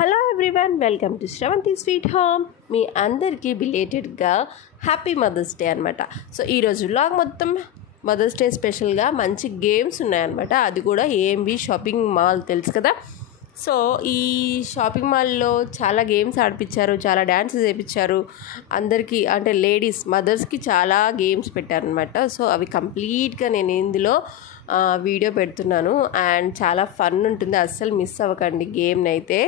Hello everyone, welcome to Shravanthi sweet home. మీ అందరికీ బిలేటెడ్గా హ్యాపీ మదర్స్ డే అనమాట. సో ఈరోజు వ్లాగ్ మొత్తం మదర్స్ డే స్పెషల్గా మంచి గేమ్స్ ఉన్నాయన్నమాట. అది కూడా ఏఎంబి షాపింగ్ మాల్ తెలుసు కదా. సో ఈ షాపింగ్ మాల్లో చాలా గేమ్స్ ఆడిపించారు, చాలా డ్యాన్సెస్ వేయించారు అందరికీ, అంటే లేడీస్ మదర్స్కి చాలా గేమ్స్ పెట్టారనమాట. సో అవి కంప్లీట్గా నేను ఇందులో వీడియో పెడుతున్నాను. అండ్ చాలా ఫన్ ఉంటుంది, అస్సలు మిస్ అవ్వకండి గేమ్ని అయితే.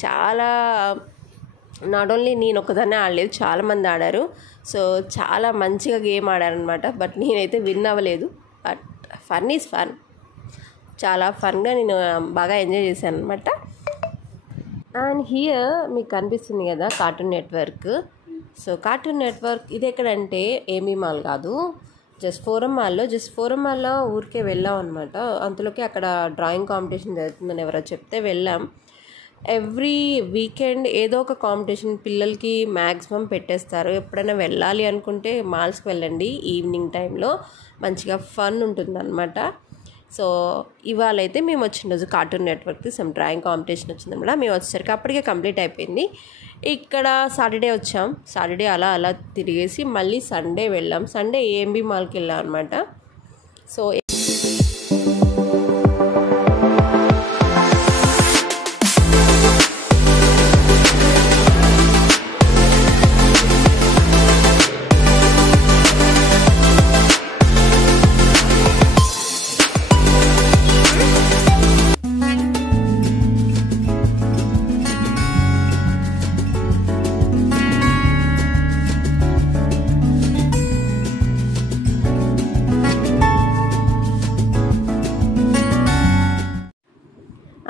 చాలా నాట్ ఓన్లీ నేను ఒకదాన్నే ఆడలేదు, చాలామంది ఆడారు. సో చాలా మంచిగా గేమ్ ఆడారనమాట. బట్ నేనైతే విన్ అవ్వలేదు. బట్ ఫన్ ఈజ్ ఫన్, చాలా ఫన్గా నేను బాగా ఎంజాయ్ చేశాను అనమాట. అండ్ హియర్ మీకు కనిపిస్తుంది కదా cartoon network. So cartoon network ఇది ఎక్కడంటే ఏమీ మాల్ కాదు, జస్ట్ ఫోరం మాల్లో ఊరికే వెళ్ళాం అనమాట. అంతలోకి అక్కడ డ్రాయింగ్ కాంపిటీషన్ జరుగుతుందని ఎవరో చెప్తే వెళ్ళాం. ఎవ్రీ వీకెండ్ ఏదో ఒక కాంపిటీషన్ పిల్లలకి మ్యాక్సిమం పెట్టేస్తారు. ఎప్పుడైనా వెళ్ళాలి అనుకుంటే మాల్స్కి వెళ్ళండి, ఈవినింగ్ టైంలో మంచిగా ఫన్ ఉంటుందన్నమాట. సో ఇవాళ అయితే మేము వచ్చిన రోజు కార్టూన్ నెట్వర్క్కి సమ్ డ్రాయింగ్ కాంపిటీషన్ వచ్చిందన్నమాట. మేము వచ్చేసరికి అప్పటికే కంప్లీట్ అయిపోయింది. ఇక్కడ సాటర్డే వచ్చాం, సాటర్డే అలా తిరిగేసి మళ్ళీ సండే వెళ్ళాం. సండే ఏఎంబి మాల్కి వెళ్ళాం అనమాట. సో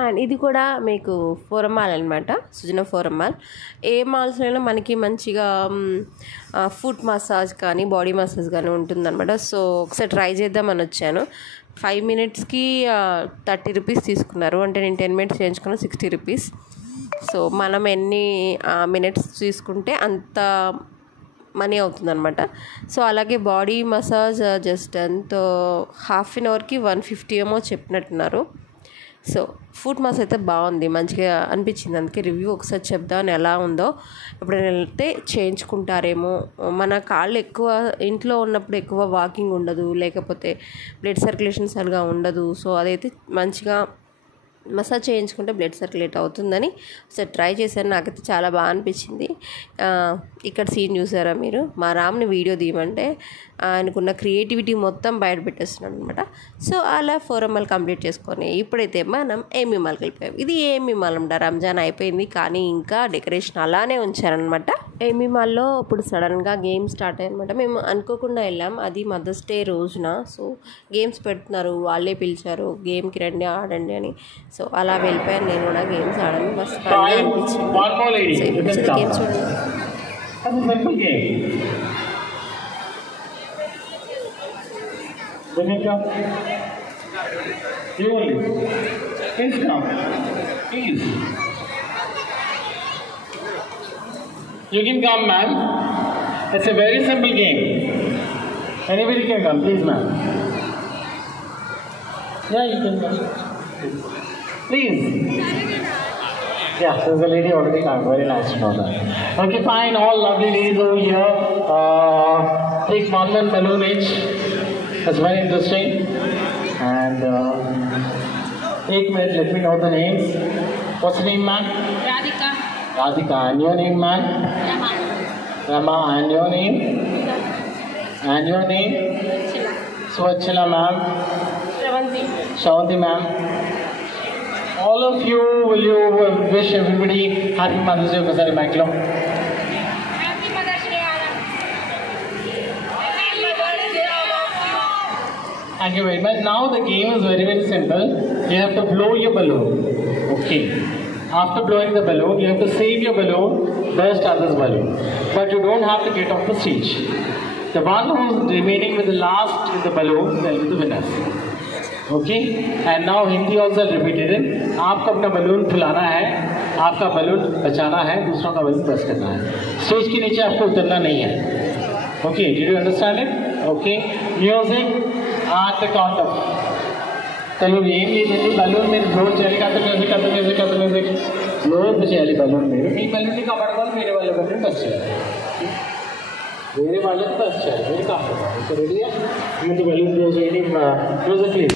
అండ్ ఇది కూడా మీకు ఫోరం మాల్ అనమాట, సుజన ఫోరం మాల్. ఏ మాల్స్లో మనకి మంచిగా ఫుట్ మసాజ్ కానీ బాడీ మసాజ్ కానీ ఉంటుందన్నమాట. సో ఒకసారి ట్రై చేద్దామని వచ్చాను. 5 minutesకి 30 rupees తీసుకున్నారు. అంటే నేను 10 minutes చేయించుకున్నా 60 rupees. సో మనం ఎన్ని మినిట్స్ తీసుకుంటే అంత మనీ అవుతుందన్నమాట. సో అలాగే బాడీ మసాజ్ జస్ట్ ఎంతో హాఫ్ అన్ అవర్కి 150 ఏమో చెప్పినట్టున్నారు. సో ఫుట్ మసాజ్ అయితే బాగుంది, మంచిగా అనిపించింది. అందుకే రివ్యూ ఒకసారి చెప్దామని ఎలా ఉందో. ఎప్పుడైనా వెళ్తే చేయించుకుంటారేమో. మన కాళ్ళు ఎక్కువ ఇంట్లో ఉన్నప్పుడు ఎక్కువ వాకింగ్ ఉండదు, లేకపోతే బ్లడ్ సర్క్యులేషన్ సరిగా ఉండదు. సో అదైతే మంచిగా మసాజ్ చేయించుకుంటే బ్లడ్ సర్క్యులేట్ అవుతుందని ఒకసారి ట్రై చేశాను. నాకైతే చాలా బాగా అనిపించింది. ఇక్కడ సీన్ చూసారా మీరు, మా రామ్ని వీడియో తీయమంటే ఆయనకున్న క్రియేటివిటీ మొత్తం బయట పెట్టేస్తున్నాడు అనమాట. సో అలా ఫోరం మాల్ కంప్లీట్ చేసుకొని ఇప్పుడైతే మనం ఏఎంబి మాల్కి వెళ్ళిపోయాం. ఇది ఏఎంబి మాల్ అంట. రంజాన్ అయిపోయింది కానీ ఇంకా డెకరేషన్ అలానే ఉంచారనమాట. ఏఎంబి మాల్లో ఇప్పుడు సడన్గా గేమ్ స్టార్ట్ అయ్యనమాట. మేము అనుకోకుండా వెళ్ళాం, అది మదర్స్ డే రోజున. సో గేమ్స్ పెడుతున్నారు, వాళ్ళే పిలిచారు గేమ్కి రండి ఆడండి అని. సో అలా వెళ్ళిపోయాను నేను కూడా గేమ్స్ ఆడాను. మస్తు ఫన్గా అనిపించింది. సో ఇప్పుడు గేమ్స్ చూడండి. You can come, ma'am. It's a very simple game. Anybody can come, please, ma'am. Yeah, you can come. Please. Yeah, there's a lady already come. Very nice to know that. Okay, fine. All lovely ladies over here. Take one balloon each. That's very interesting. And take minute, let me know the names. What's the name, ma'am? Radhika. Radhika. And your name, ma'am? Rama. Rama. And your name? And your name? Chila. Swachila, ma'am. Shravanti, ma'am. All of you, will you wish everybody Happy Mother's Day? Because I'm Happy Mother's Day, Anna. Happy Mother's Day, Anna. Thank you very much. Now the game is very, very simple. You have to blow your balloon. Okay. After blowing the balloon, you have to save your balloon, burst others' balloon. But you don't have to get off the stage. The one who's remaining with the last in the balloon, they'll be the winners. Okay and now Hindi also repeated. आपको अपना balloon फुलाना है, आपका balloon बचाना है, दूसरों का balloon बस करना है. स्टेज के नीचे आपको उतरना नहीं है. Okay, did you understand it? Okay, music at the count of चलो ये बलून में जोर चलेगा तो म्यूजिक. లోపు చేయాలి బలూన్ మీరు మీ బలూన్ని కాపాడుకోవాలి, వేరే వాళ్ళ బలూన్ టచ్ చేయాలి, వేరే వాళ్ళకి టచ్ చేయాలి, మీరు కాపాడుకోవాలి. సో రెడీగా ముందు బలూన్ క్లోజ్ చేయండి, క్లోజ్ ప్లీజ్.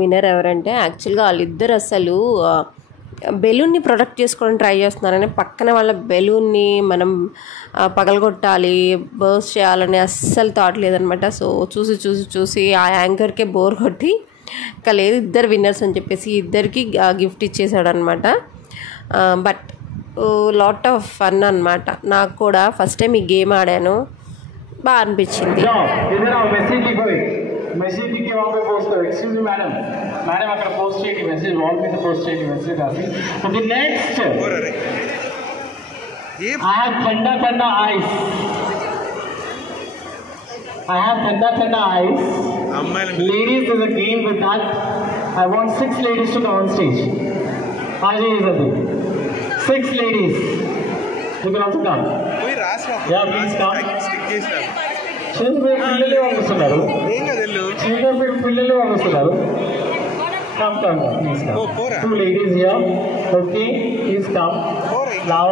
విన్నర్ ఎవరంటే యాక్చువల్గా వాళ్ళిద్దరు అసలు బెలూన్ని ప్రొటెక్ట్ చేసుకోవడం ట్రై చేస్తున్నారని పక్కన వాళ్ళ బెలూన్ని మనం పగలగొట్టాలి, బర్స్ట్ చేయాలని అస్సలు థాట్ లేదనమాట. సో చూసి ఆ యాంకర్కే బోర్ కొట్టి ఇంకా లేదు ఇద్దరు విన్నర్స్ అని చెప్పేసి ఇద్దరికి గిఫ్ట్ ఇచ్చేసాడనమాట. బట్ లాట్ ఆఫ్ ఫన్ అనమాట. నాకు కూడా ఫస్ట్ టైం ఈ గేమ్ ఆడాను, బాగా అనిపించింది. మెసేజ్ के वहाँ पे पोस्ट करो. एक्सक्यूज मी मैडम, मैडम अगर पोस्ट చేయండి మెసేజ్, వాల్ మీద పోస్ట్ చేయండి మెసేజ్ రాసి. ఓకే నెక్స్ట్ I have ठंडा ice. I have ठंडा ice. Ladies, there's a game with that. I want 6 ladies to come on stage. आ जाइए जल्दी. 6 ladies. You can also come. Yeah, please come. పిల్లలు పంపిస్తున్నారు, పిల్లలు పంపిస్తున్నారు. Come, please come. 2 ladies here. Okay, please come. Now,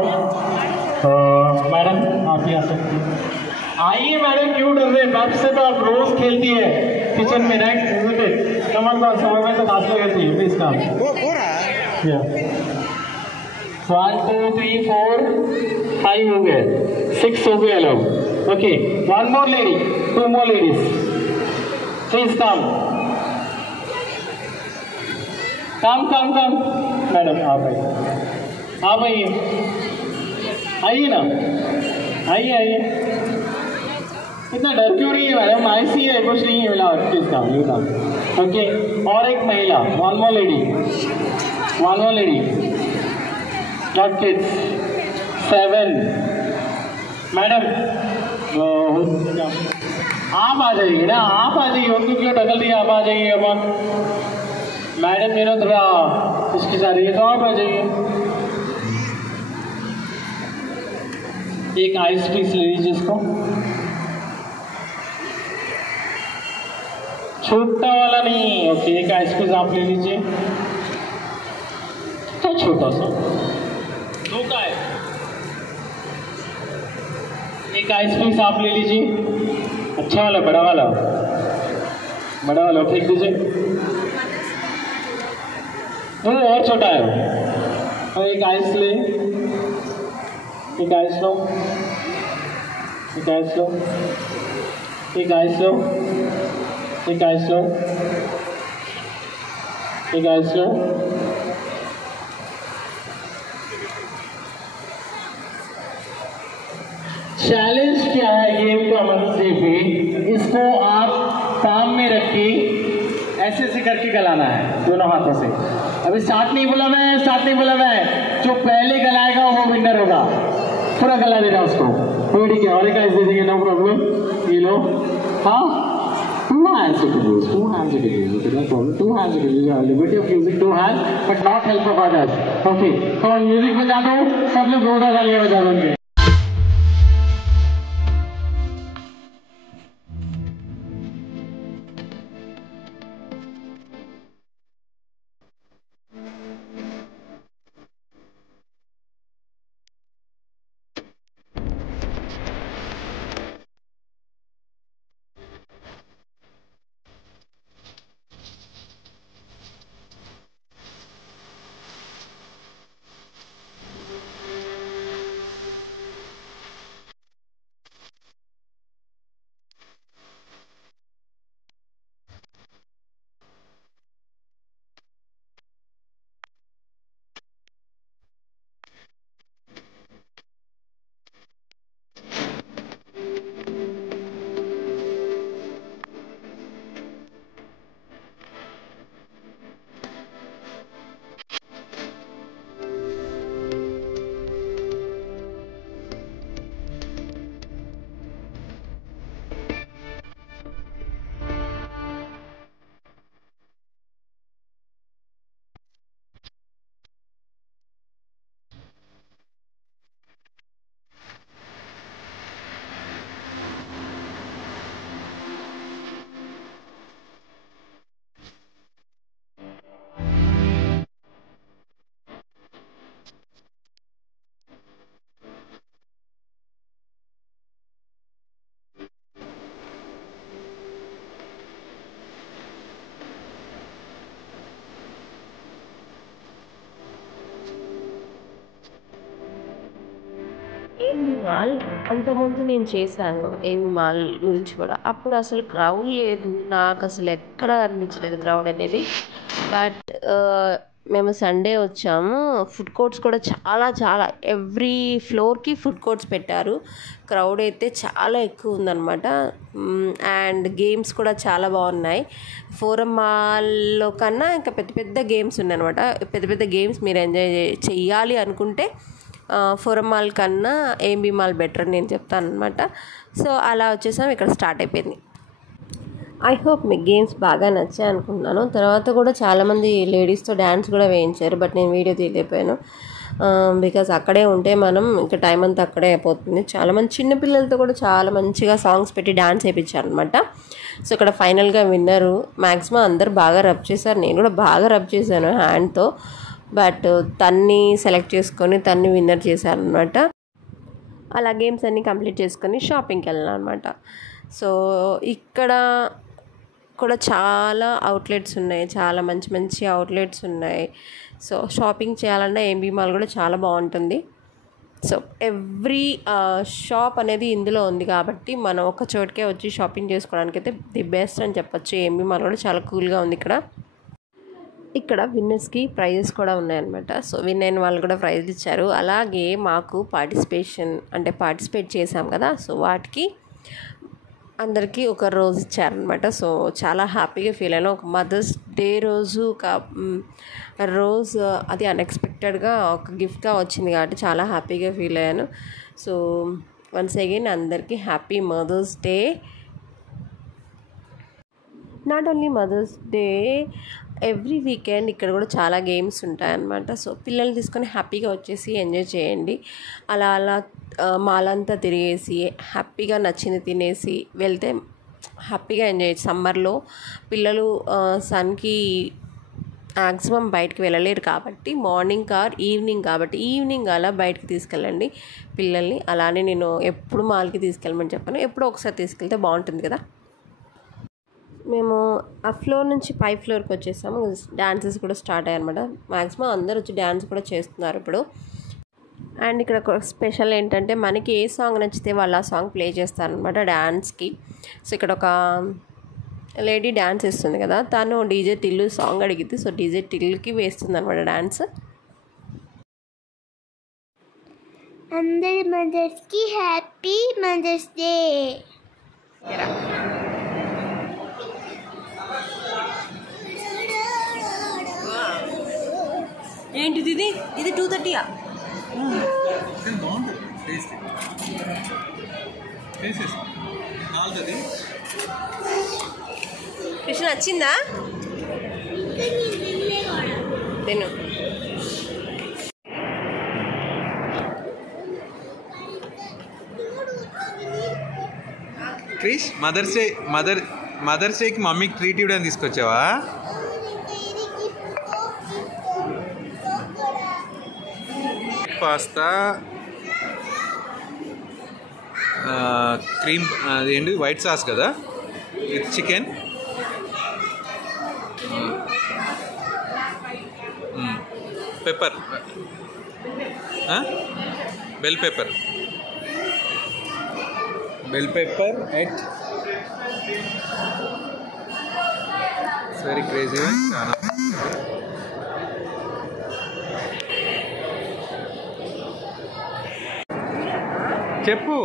madam आप यहाँ से आइए. मैडम क्यों डर रहे हैं? बैक से तो आप रोज खेलती है किचन में, right? Isn't it? Come on, समय में तो खास करती है. Please come. Yeah. 1 2 3 4 5 हो गए, 6 हो गए लोग. Okay, 1 more lady, 2 more ladies. Please come. Come. Madam आप आइए ना, आइए. इतना डर क्यों रही है मैडम? ऐसी है, कुछ नहीं है. Please come, you come. Okay, और एक महिला. 1 more lady. Got kids. 7. Madam आप आ जाइए ना, आप आ जाइए. उनको क्यों ढकल दिया? आप आ जाइए. अब मैडम मेरा थोड़ा इसकी जा रही है तो आप आ जाइए. एक आइस प्लीज ले लीजिए इसको. छोटा वाला नहीं, ओके एक आइस पीस आप ले लीजिए, तो छोटा सा 2 का है, एक आइस पीस आप ले लीजिए, अच्छा वाला बड़ा वाला फेंक दीजिए, वो और छोटा है, और एक आइस ले, एक आइस लो, एक आइस लो, एक आइस लो, एक आइस लो, एक आइस लो, चैलेंज क्या है गेम का मकसद भी, इसको आप पाम में रखिए, ऐसे ऐसे करके गलाना है दोनों हाथों से। अभी स्टार्ट नहीं बोला मैं, जो पहले गलाएगा वो विनर होगा, पूरा गला देना उसको, ठीक है। और एक आइस दे देंगे, नो प्रॉब्लम, ये लो, हाँ 2 hands you can use, okay, no problem, 2 hands you can use, liberty of using 2 hands, but not help of others, okay, तो म्यूजिक बजा दो, सब लोग जोरदार तालियां बजा देंगे। ఏమి మాల్ అంతకుముందు నేను చేశాను ఏమి మాల్ గురించి కూడా, అప్పుడు అసలు క్రౌడ్ లేదు, నాకు అసలు ఎక్కడ అనిపించలేదు క్రౌడ్ అనేది. బట్ మేము సండే వచ్చాము, ఫుడ్ కోర్ట్స్ కూడా చాలా చాలా ఎవ్రీ ఫ్లోర్కి ఫుడ్ కోర్ట్స్ పెట్టారు, క్రౌడ్ అయితే చాలా ఎక్కువ ఉందన్నమాట. అండ్ గేమ్స్ కూడా చాలా బాగున్నాయి. ఫోరం మాల్లో కన్నా ఇంకా పెద్ద పెద్ద గేమ్స్ ఉన్నాయన్నమాట. పెద్ద పెద్ద గేమ్స్ మీరు ఎంజాయ్ చెయ్యాలి అనుకుంటే ఫోరం మాల్ కన్నా ఏఎంబీ మాల్ బెటర్ నేను చెప్తాను అనమాట. సో అలా వచ్చేసాం, ఇక్కడ స్టార్ట్ అయిపోయింది. ఐ హోప్ మీకు గేమ్స్ బాగా నచ్చాయి అనుకుంటున్నాను. తర్వాత కూడా చాలామంది లేడీస్తో డ్యాన్స్ కూడా వేయించారు, బట్ నేను వీడియో తీయలేకపోయాను బికాజ్ అక్కడే ఉంటే మనం ఇంకా టైం అంతా అక్కడే అయిపోతుంది. చాలామంది చిన్నపిల్లలతో కూడా చాలా మంచిగా సాంగ్స్ పెట్టి డ్యాన్స్ వేయించారు అనమాట. సో ఇక్కడ ఫైనల్గా విన్నరు మ్యాక్సిమం అందరు బాగా రబ్ చేశారు, నేను కూడా బాగా రబ్ చేశాను హ్యాండ్తో. బట్ తన్ని సెలెక్ట్ చేసుకొని తన్ని విన్నర్ చేశారనమాట. అలా గేమ్స్ అన్నీ కంప్లీట్ చేసుకొని షాపింగ్కి వెళ్ళాను అనమాట. సో ఇక్కడ కూడా చాలా అవుట్లెట్స్ ఉన్నాయి, చాలా మంచి మంచి అవుట్లెట్స్ ఉన్నాయి. సో షాపింగ్ చేయాలన్నా ఏఎంబీ మాల్ కూడా చాలా బాగుంటుంది. సో ఎవ్రీ షాప్ అనేది ఇందులో ఉంది కాబట్టి మనం ఒక చోటుకే వచ్చి షాపింగ్ చేసుకోవడానికి అయితే ది బెస్ట్ అని చెప్పొచ్చు. ఏఎంబీ మాల్ కూడా చాలా కూల్గా ఉంది. ఇక్కడ విన్నర్స్కి ప్రైజెస్ కూడా ఉన్నాయన్నమాట. సో విన్ అయిన వాళ్ళు కూడా ప్రైజ్ ఇచ్చారు. అలాగే మాకు పార్టిసిపేట్ చేసాం కదా, సో వాటికి అందరికీ ఒక రోజు ఇచ్చారనమాట. సో చాలా హ్యాపీగా ఫీల్ అయ్యాను. ఒక మదర్స్ డే రోజు రోజు అది అన్ఎక్స్పెక్టెడ్గా ఒక గిఫ్ట్గా వచ్చింది కాబట్టి చాలా హ్యాపీగా ఫీల్ అయ్యాను. సో వన్స్ అగైన్ అందరికీ happy mother's day. Not only mother's day, every weekend ఇక్కడ కూడా చాలా గేమ్స్ ఉంటాయన్నమాట. సో పిల్లల్ని తీసుకొని హ్యాపీగా వచ్చేసి ఎంజాయ్ చేయండి. అలా మాల్ అంతా తిరిగేసి హ్యాపీగా నచ్చింది తినేసి వెళ్తే హ్యాపీగా ఎంజాయ్ చేయొచ్చు. సమ్మర్లో పిల్లలు సన్కి మ్యాక్సిమం బయటికి వెళ్ళలేరు కాబట్టి మార్నింగ్ ఆర్ ఈవినింగ్ కాబట్టి ఈవినింగ్ అలా బయటికి తీసుకెళ్ళండి పిల్లల్ని. అలానే నేను ఎప్పుడు మాల్కి తీసుకెళ్ళమని చెప్పాను, ఎప్పుడో ఒకసారి తీసుకెళ్తే బాగుంటుంది కదా. మేము ఆ ఫ్లోర్ నుంచి పై ఫ్లోర్కి వచ్చేసాము. డ్యాన్సెస్ కూడా స్టార్ట్ అయ్యాయి అనమాట. మ్యాక్సిమం అందరూ వచ్చి డ్యాన్స్ కూడా చేస్తున్నారు ఇప్పుడు. అండ్ ఇక్కడ ఒక స్పెషల్ ఏంటంటే మనకి ఏ సాంగ్ నచ్చితే వాళ్ళు ఆ సాంగ్ ప్లే చేస్తారనమాట డ్యాన్స్కి. సో ఇక్కడ ఒక లేడీ డ్యాన్స్ వేస్తుంది కదా, తను డీజే టిల్లు సాంగ్ అడిగితే సో డీజే టిల్లుకి వేస్తుంది అనమాట డ్యాన్స్. అందరి మదర్స్కి హ్యాపీ మదర్స్ డే. ఏంటిది ఇది 2:30 కృష్ణ వచ్చిందా తిను. క్రిష్ మదర్స్ డేకి మమ్మీకి ట్రీట్ ఇవ్వడానికి తీసుకొచ్చావా? పాస్తా, క్రీమ్, అదేంటి వైట్ సాస్ కదా, with chicken, pepper, bell pepper at very crazy. చాలా చెప్పు.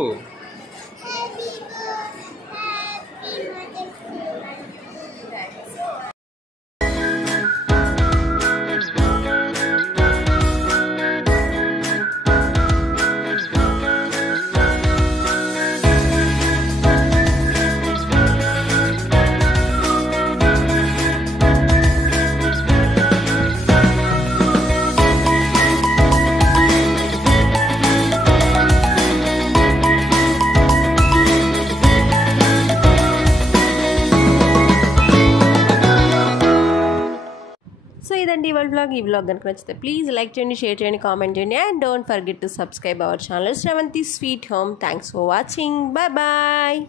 సో ఇదండి ఇవాళ వ్లాగ్. ఈ వ్లాగ్ కనుక నచ్చితే ప్లీజ్ లైక్ చేయండి, షేర్ చేయండి, కామెంట్ చేయండి. And don't forget to subscribe our channel Shravanthi sweet home. Thanks for watching. Bye bye.